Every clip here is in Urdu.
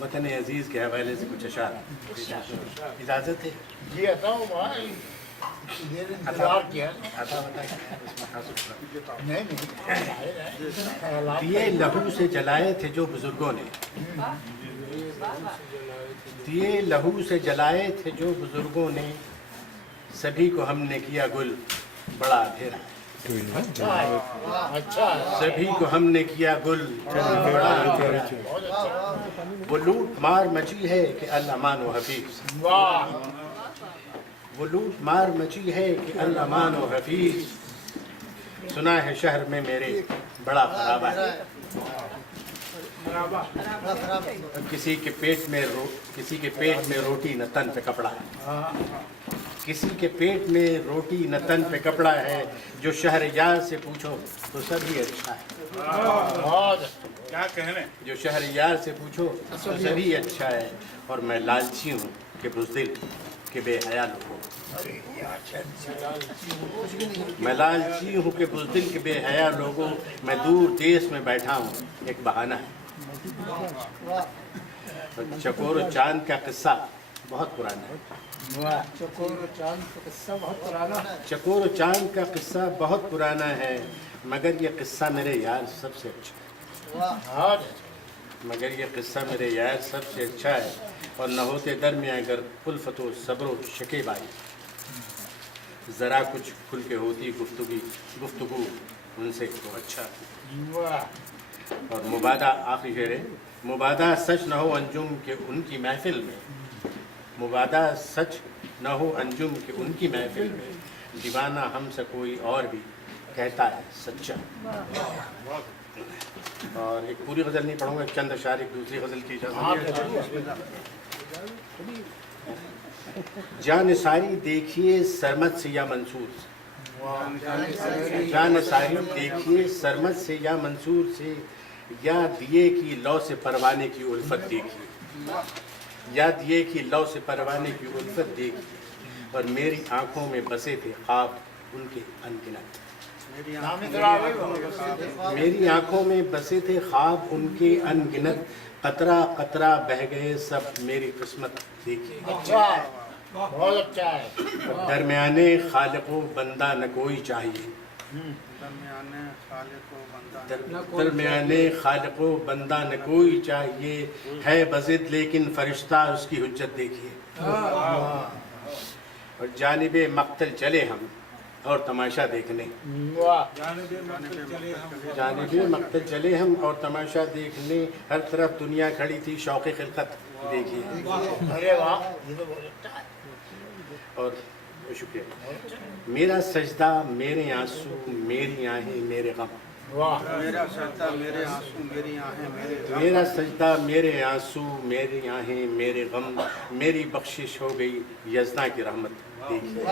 وطن عزیز کے حوالے سے کچھ اشعار اجازت ہے؟ جی عطا بھائی انتظار کیا عطا بتائیں اس میں خاص نہیں دیے لہو سے جلائے تھے جو بزرگوں نے، دیے لہو سے جلائے تھے جو بزرگوں نے، سبھی کو ہم نے کیا گل بڑا اندھیرا ہے، اچھا سبھی کو ہم نے کیا گل بڑا اندھیرا ہے، وہ لوٹ مار مچی ہے کہ الامان و حفیظ، واہ وہ لوٹ مار مچی ہے کہ الامان و حفیظ، سنا ہے شہر میں میرے بڑا خرابہ ہے، کسی کے پیٹ میں روٹی نہ تن پہ کپڑا ہے، کسی کے پیٹ میں روٹی نہ تن پہ کپڑا ہے، جو شہر یار سے پوچھو تو سبھی اچھا ہے، بہت کیا کہنے جو شہر یار سے پوچھو تو سبھی اچھا ہے، اور میں لالچی ہوں کہ بزدل کہ بے حیا لوگوں، میں لالچی ہوں کہ بزدل کہ بے حیا لوگوں، میں دور دیس میں بیٹھا ہوں ایک بہانہ ہے، چکور و چاند کا قصہ بہت پرانا ہے، چکور و چاند کا قصہ بہت پرانا ہے چکور و چاند کا قصہ بہت پرانا ہے، مگر یہ قصہ میرے یار سب سے اچھا ہے، مگر یہ قصہ میرے یار سب سے اچھا ہے، اور نہ ہوتے درمیاں اگر الفت و صبر و شکیب آئی، ذرا کچھ کھل کے ہوتی گفتگو ان سے تو اچھا ہے، اور مبادہ آخری شعر ہے، مبادہ سچ نہ ہو انجم کہ ان کی محفل میں، مبادہ سچ نہ ہو انجم کہ ان کی محفل میں، دیوانہ ہم سے کوئی اور بھی کہتا ہے سچا، اور ایک پوری غزل نہیں پڑھوں گا، چند اشعار ایک دوسری غزل کی اجازت، جان ساری دیکھیے سرمت سے یا منصور سے، جان ساری دیکھیے سرمت سے یا منصور سے، یا دیے کی لو سے پروانے کی الفت دیکھیے، یا دیے کی لو سے پروانے کی الفت دیکھیے، اور میری آنکھوں میں بسے تھے خواب ان کے انگنت، میری آنکھوں میں بسے تھے خواب ان کے انگنت، قطرہ قطرہ بہہ گئے سب میری قسمت دیکھیے، اچھا بہت اچھا ہے درمیانے خالق و بندہ نہ کوئی چاہیے، درمیانے خالق و بندہ نہ کوئی چاہیے، ہے بضد لیکن فرشتہ اس کی حجت دیکھیے، اور جانب مقتل چلے ہم اور تماشا دیکھنے، جانب مقتل چلے ہم اور تماشا دیکھنے، ہر طرف دنیا کھڑی تھی شوق خلقت دیکھیے، ارے واہ یہ تو بہت اچھا ہے اور شکریہ، میرا سجدہ میرے آنسو میری آہیں میرے غم، واہ میرا سجدہ میرے آنسو میری آہیں میرے غم، میرا سجدہ میرے آنسو میری آہیں میرے غم، میری بخشش ہو گئی یزداں کی رحمت دیکھیے،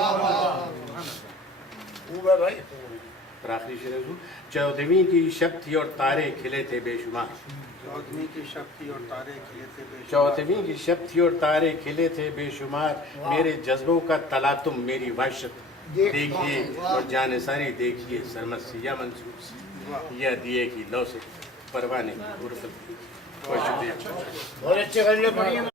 خوب ہے بھائی اور آخری شعر ہے، چودھویں کی شب تھی اور تارے کھلے تھے بے شمار، چودھویں کی شب تھی اور تارے کھلے تھے بے شمار، چودھویں کی شب تھی اور تارے کھلے تھے بے شمار، میرے جذبوں کا تلاطم میری وحشت دیکھیے، اور جان ساری دیکھیے سرمت سے یا منصور سے، یا دیے کی لو سے پروانے کی غرفت دیکھیے، بہت شکریہ۔ بہت اچھے غزلیں پڑھی ہیں